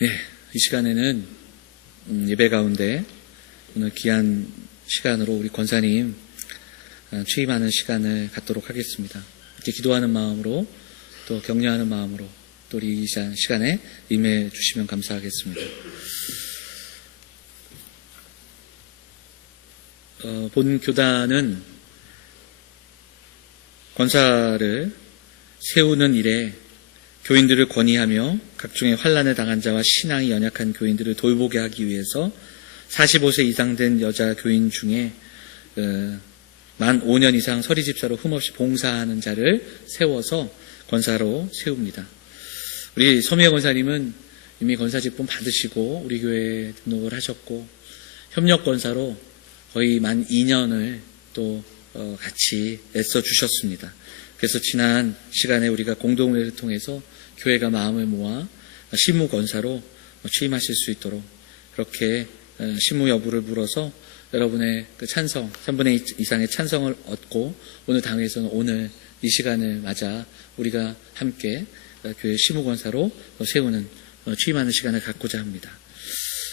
네, 이 시간에는 예배 가운데 오늘 귀한 시간으로 우리 권사님 취임하는 시간을 갖도록 하겠습니다. 이렇게 기도하는 마음으로 또 격려하는 마음으로 또 우리 이 시간에 임해 주시면 감사하겠습니다. 본 교단은 권사를 세우는 일에 교인들을 권위하며 각종의 환난을 당한 자와 신앙이 연약한 교인들을 돌보게 하기 위해서 45세 이상 된 여자 교인 중에 만 5년 이상 서리집사로 흠없이 봉사하는 자를 세워서 권사로 세웁니다. 우리 서미애 권사님은 이미 권사직분 받으시고 우리 교회에 등록을 하셨고 협력 권사로 거의 만 2년을 또 같이 애써 주셨습니다. 그래서 지난 시간에 우리가 공동회를 통해서 교회가 마음을 모아 신무 권사로 취임하실 수 있도록 그렇게 신무 여부를 물어서 여러분의 그 찬성, 3분의 2 이상의 찬성을 얻고 오늘 당회에서는 오늘 이 시간을 맞아 우리가 함께 교회 신무 권사로 세우는 취임하는 시간을 갖고자 합니다.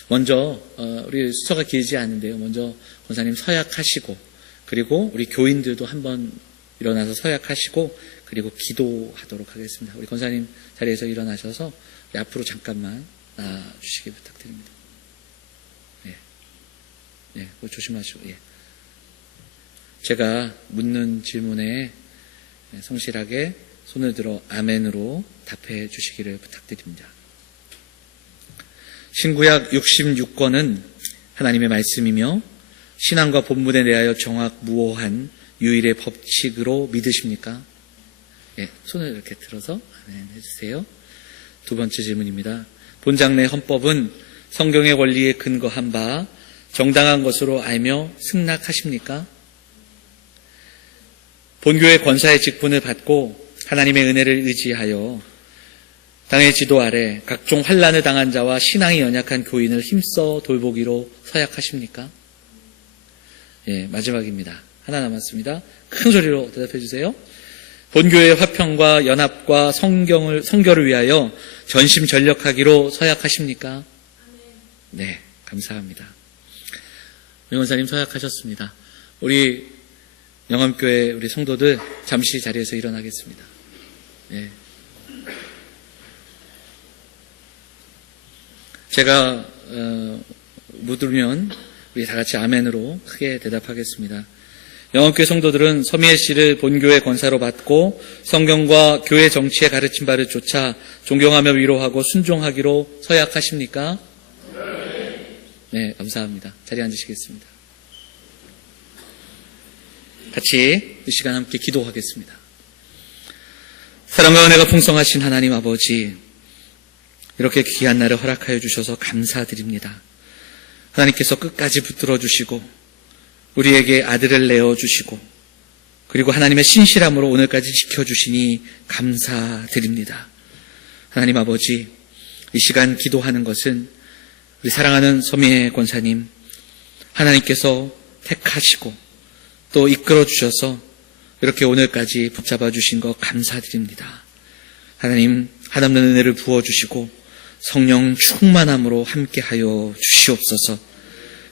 먼저 우리 수서가 길지 않은데요. 먼저 권사님 서약하시고 그리고 우리 교인들도 한번 일어나서 서약하시고 그리고 기도하도록 하겠습니다. 우리 권사님 자리에서 일어나셔서 앞으로 잠깐만 나와주시기 부탁드립니다. 네, 조심하시고. 예. 제가 묻는 질문에 성실하게 손을 들어 아멘으로 답해 주시기를 부탁드립니다. 신구약 66권은 하나님의 말씀이며 신앙과 본문에 대하여 정확무오한 유일의 법칙으로 믿으십니까? 예, 손을 이렇게 들어서 아멘 해주세요. 두 번째 질문입니다. 본장 내 헌법은 성경의 원리에 근거한 바 정당한 것으로 알며 승낙하십니까? 본교회 권사의 직분을 받고 하나님의 은혜를 의지하여 당의 지도 아래 각종 환난을 당한 자와 신앙이 연약한 교인을 힘써 돌보기로 서약하십니까? 예, 마지막입니다. 하나 남았습니다. 큰 소리로 대답해 주세요. 본교회의 화평과 연합과 성결을 위하여 전심전력하기로 서약하십니까? 네, 감사합니다. 우리 권사님 서약하셨습니다. 우리 영암교회 우리 성도들 잠시 자리에서 일어나겠습니다. 네. 제가 묻으면 우리 다 같이 아멘으로 크게 대답하겠습니다. 영암교회 성도들은 서미애 씨를 본교회 권사로 받고 성경과 교회 정치의 가르친 바를 쫓아 존경하며 위로하고 순종하기로 서약하십니까? 네, 감사합니다. 자리에 앉으시겠습니다. 같이 이 시간 함께 기도하겠습니다. 사랑과 은혜가 풍성하신 하나님 아버지, 이렇게 귀한 날을 허락하여 주셔서 감사드립니다. 하나님께서 끝까지 붙들어 주시고 우리에게 아들을 내어주시고 그리고 하나님의 신실함으로 오늘까지 지켜주시니 감사드립니다. 하나님 아버지, 이 시간 기도하는 것은 우리 사랑하는 서미애 권사님 하나님께서 택하시고 또 이끌어 주셔서 이렇게 오늘까지 붙잡아 주신 것 감사드립니다. 하나님 한없는 은혜를 부어주시고 성령 충만함으로 함께하여 주시옵소서.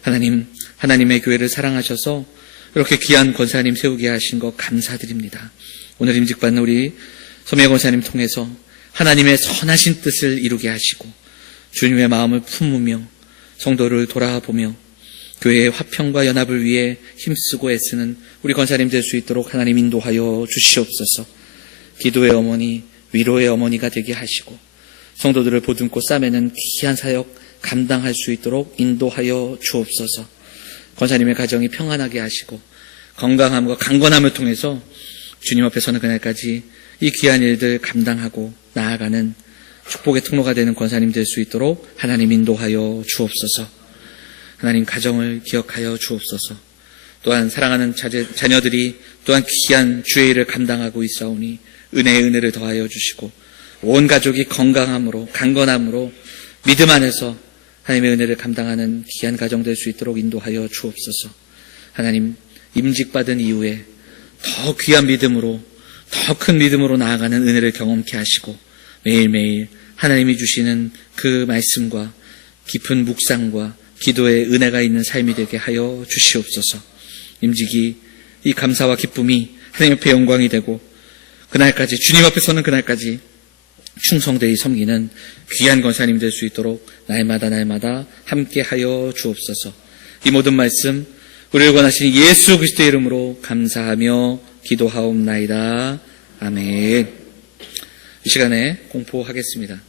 하나님, 하나님의 교회를 사랑하셔서 이렇게 귀한 권사님 세우게 하신 것 감사드립니다. 오늘 임직받는 우리 서미애 권사님 통해서 하나님의 선하신 뜻을 이루게 하시고 주님의 마음을 품으며 성도를 돌아보며 교회의 화평과 연합을 위해 힘쓰고 애쓰는 우리 권사님 될 수 있도록 하나님 인도하여 주시옵소서. 기도의 어머니, 위로의 어머니가 되게 하시고 성도들을 보듬고 싸매는 귀한 사역 감당할 수 있도록 인도하여 주옵소서. 권사님의 가정이 평안하게 하시고 건강함과 강건함을 통해서 주님 앞에 서는 그날까지 이 귀한 일들 감당하고 나아가는 축복의 통로가 되는 권사님 될 수 있도록 하나님 인도하여 주옵소서. 하나님 가정을 기억하여 주옵소서. 또한 사랑하는 자녀들이 또한 귀한 주의 일을 감당하고 있사오니 은혜의 은혜를 더하여 주시고 온 가족이 건강함으로 강건함으로 믿음 안에서 하나님의 은혜를 감당하는 귀한 가정 될 수 있도록 인도하여 주옵소서. 하나님 임직받은 이후에 더 귀한 믿음으로 더 큰 믿음으로 나아가는 은혜를 경험케 하시고 매일매일 하나님이 주시는 그 말씀과 깊은 묵상과 기도의 은혜가 있는 삶이 되게 하여 주시옵소서. 임직이 이 감사와 기쁨이 하나님 앞에 영광이 되고 그날까지 주님 앞에 서는 그날까지 충성되이 섬기는 귀한 권사님 될 수 있도록 날마다 함께 하여 주옵소서. 이 모든 말씀 우리를 권하신 예수 그리스도의 이름으로 감사하며 기도하옵나이다. 아멘. 이 시간에 공포하겠습니다.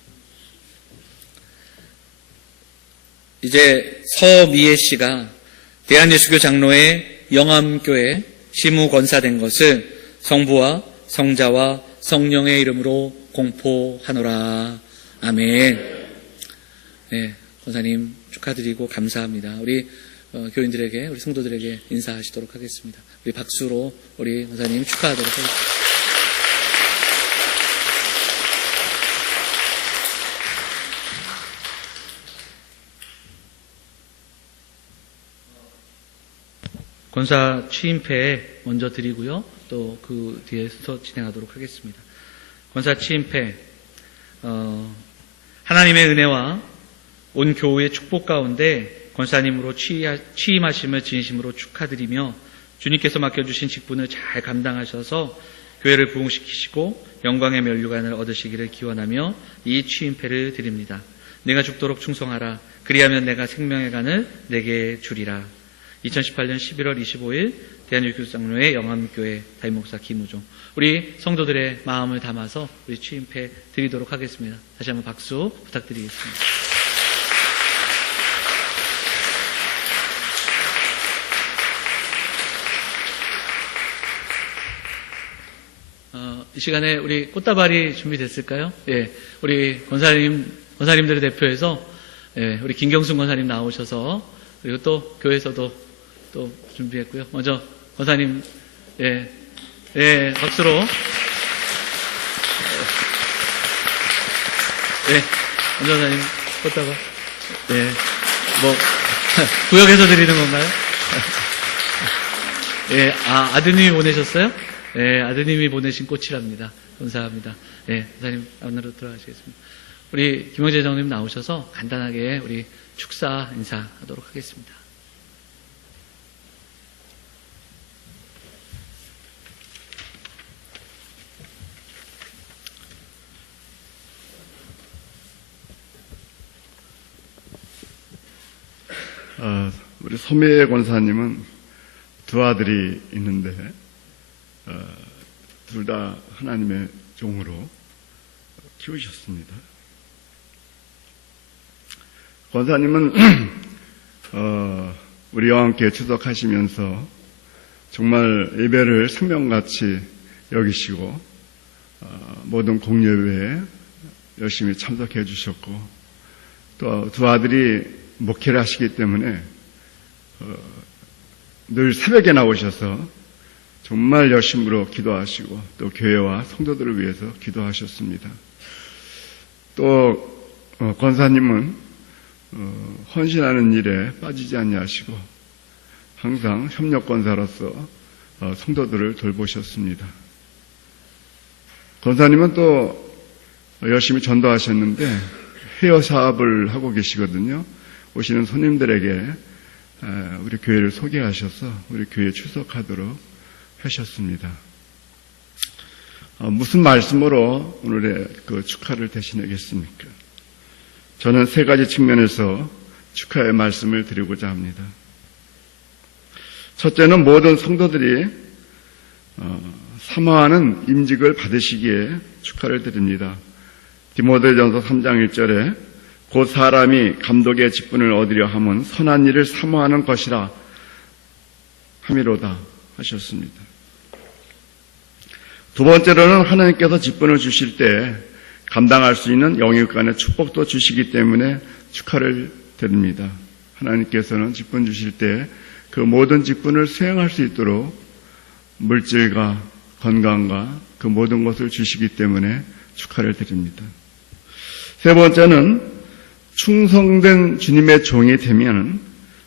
이제 서미애 씨가 대한예수교 장로의 영암교회 시무권사된 것을 성부와 성자와 성령의 이름으로 공포하노라. 아멘. 네, 권사님 축하드리고 감사합니다. 우리 교인들에게, 우리 성도들에게 인사하시도록 하겠습니다. 우리 박수로 우리 권사님 축하하도록 하겠습니다. 권사 취임패 먼저 드리고요. 또 그 뒤에서 진행하도록 하겠습니다. 권사 취임패, 하나님의 은혜와 온 교우의 축복 가운데 권사님으로 취임하심을 진심으로 축하드리며 주님께서 맡겨주신 직분을 잘 감당하셔서 교회를 부흥시키시고 영광의 면류관을 얻으시기를 기원하며 이 취임패를 드립니다. 내가 죽도록 충성하라. 그리하면 내가 생명의 간을 내게 주리라. 2018년 11월 25일 대한예수교 장로회 영암교회 담임목사 김우종, 우리 성도들의 마음을 담아서 우리 취임패 드리도록 하겠습니다. 다시 한번 박수 부탁드리겠습니다. 이 시간에 우리 꽃다발이 준비됐을까요? 예, 우리 권사님들을 대표해서 우리 김경순 권사님 나오셔서, 그리고 또 교회에서도 또 준비했고요. 먼저 권사님, 박수로. 먼저 권사님 꽃다발. 구역에서 드리는 건가요? 아드님이 보내셨어요? 아드님이 보내신 꽃이랍니다. 감사합니다. 권사님 안으로 들어가시겠습니다. 우리 김영재 장로님 나오셔서 간단하게 우리 축사 인사하도록 하겠습니다. 우리 소미애 권사님은 두 아들이 있는데 둘 다 하나님의 종으로 키우셨습니다. 권사님은 우리 영암교회 추석하시면서 정말 예배를 생명같이 여기시고 모든 공예회에 열심히 참석해 주셨고, 또 두 아들이 목회를 하시기 때문에 늘 새벽에 나오셔서 정말 열심으로 기도하시고 또 교회와 성도들을 위해서 기도하셨습니다. 또 권사님은 헌신하는 일에 빠지지 아니하시고 항상 협력권사로서 성도들을 돌보셨습니다. 권사님은 또 열심히 전도하셨는데 회여 사업을 하고 계시거든요. 오시는 손님들에게 우리 교회를 소개하셔서 우리 교회에 출석하도록 하셨습니다. 무슨 말씀으로 오늘의 그 축하를 대신하겠습니까? 저는 세 가지 측면에서 축하의 말씀을 드리고자 합니다. 첫째는 모든 성도들이 사모하는 임직을 받으시기에 축하를 드립니다. 디모데전서 3장 1절에 곧 사람이 감독의 직분을 얻으려 함은 선한 일을 사모하는 것이라 함이로다 하셨습니다. 두 번째로는 하나님께서 직분을 주실 때 감당할 수 있는 영육간의 축복도 주시기 때문에 축하를 드립니다. 하나님께서는 직분 주실 때 그 모든 직분을 수행할 수 있도록 물질과 건강과 그 모든 것을 주시기 때문에 축하를 드립니다. 세 번째는 충성된 주님의 종이 되면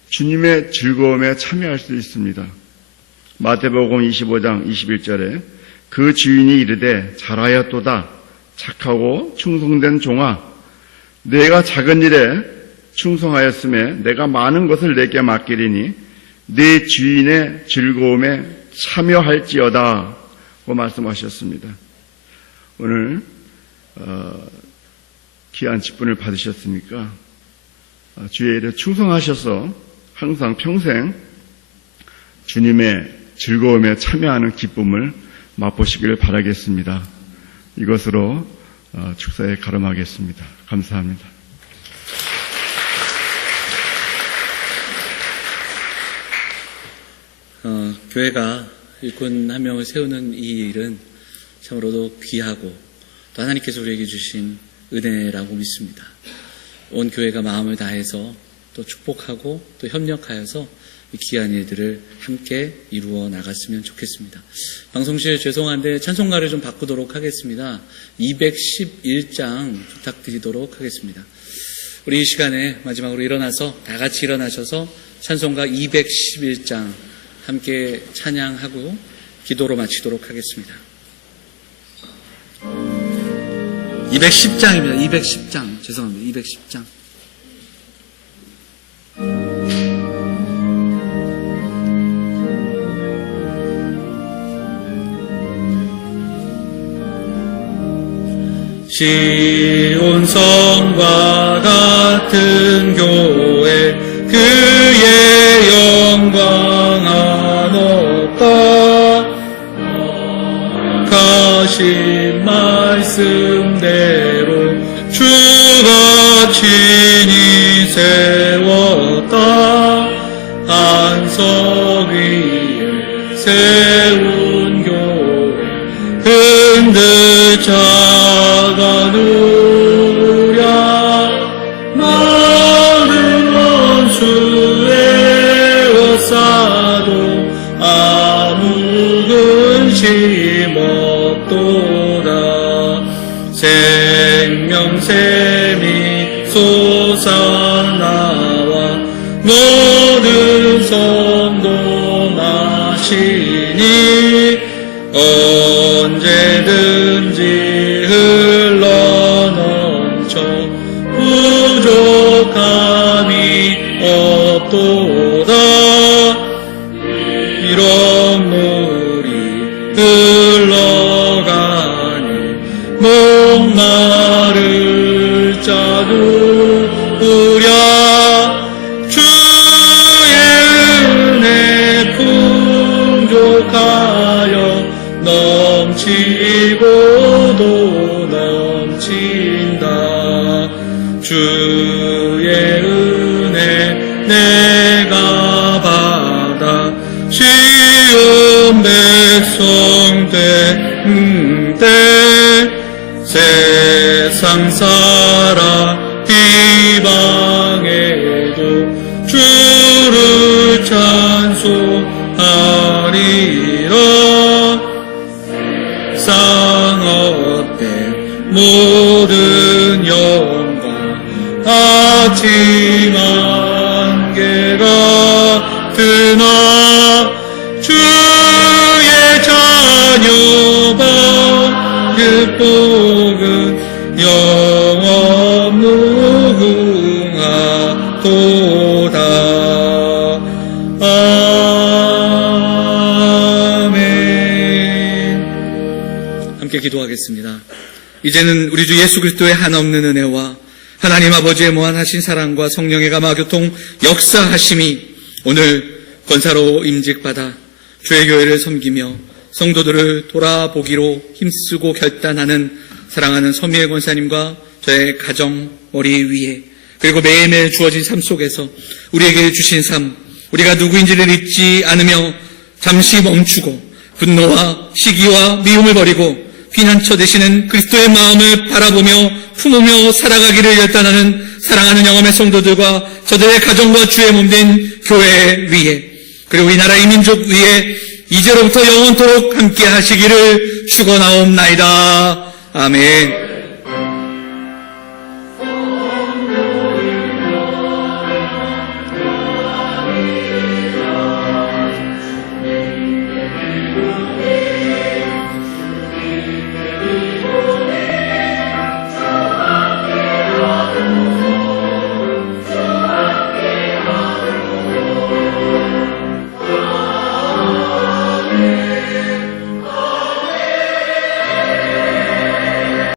주님의 즐거움에 참여할 수 있습니다. 마태복음 25장 21절에 그 주인이 이르되 잘하였도다 착하고 충성된 종아, 내가 작은 일에 충성하였음에 내가 많은 것을 내게 맡기리니 네 주인의 즐거움에 참여할지어다 고 말씀하셨습니다. 오늘 귀한 직분을 받으셨으니까 주의 일에 충성하셔서 항상 평생 주님의 즐거움에 참여하는 기쁨을 맛보시기를 바라겠습니다. 이것으로 축사에 가름하겠습니다. 감사합니다. 교회가 일꾼 한 명을 세우는 이 일은 참으로도 귀하고 또 하나님께서 우리에게 주신 은혜라고 믿습니다. 온 교회가 마음을 다해서 또 축복하고 또 협력하여서 이 귀한 일들을 함께 이루어 나갔으면 좋겠습니다. 방송실 죄송한데 찬송가를 좀 바꾸도록 하겠습니다. 211장 부탁드리도록 하겠습니다. 우리 이 시간에 마지막으로 일어나서 다 같이 일어나셔서 찬송가 211장 함께 찬양하고 기도로 마치도록 하겠습니다. 210장입니다. 210장. 죄송합니다. 210장. 시온성과 같은 교회 그의 영광 안 없다. 가신 말씀대로 주가 친히 세웠다. 안석 위에 세운 교회 흔들 자가 누랴. 많은 원수의 어사도 아무 근심 없도다. 생명샘이 솟아나와 모든 성도 마시니 언제든지 흘러넘쳐 부족함이 없도다. 이런 물이 흘러가니 목마를 자도 우랴. 주의 은혜 풍족하여 넘치고도 넘친다. 주의 은혜 내가 받아 쉬운 백성 되는데 세상 살아 비방해도 주를 찬송하리라. 쌍어때 모든 영광 아침 안개가 드나 주의 자녀 받을 복은 영원 무궁하도다. 아멘. 함께 기도하겠습니다. 이제는 우리 주 예수 그리스도의 한없는 은혜와 하나님 아버지의 무한하신 사랑과 성령의 감화교통 역사하심이 오늘 권사로 임직받아 주의 교회를 섬기며 성도들을 돌아보기로 힘쓰고 결단하는 사랑하는 서미애 권사님과 저의 가정 머리 위에 그리고 매일매일 주어진 삶 속에서 우리에게 주신 삶, 우리가 누구인지를 잊지 않으며 잠시 멈추고 분노와 시기와 미움을 버리고 피난처 되시는 그리스도의 마음을 바라보며 품으며 살아가기를 결단하는 사랑하는 영험의 성도들과 저들의 가정과 주의 몸된 교회 위에 그리고 이 나라 이 민족 위에 이제로부터 영원토록 함께 하시기를 축원하옵나이다. 아멘.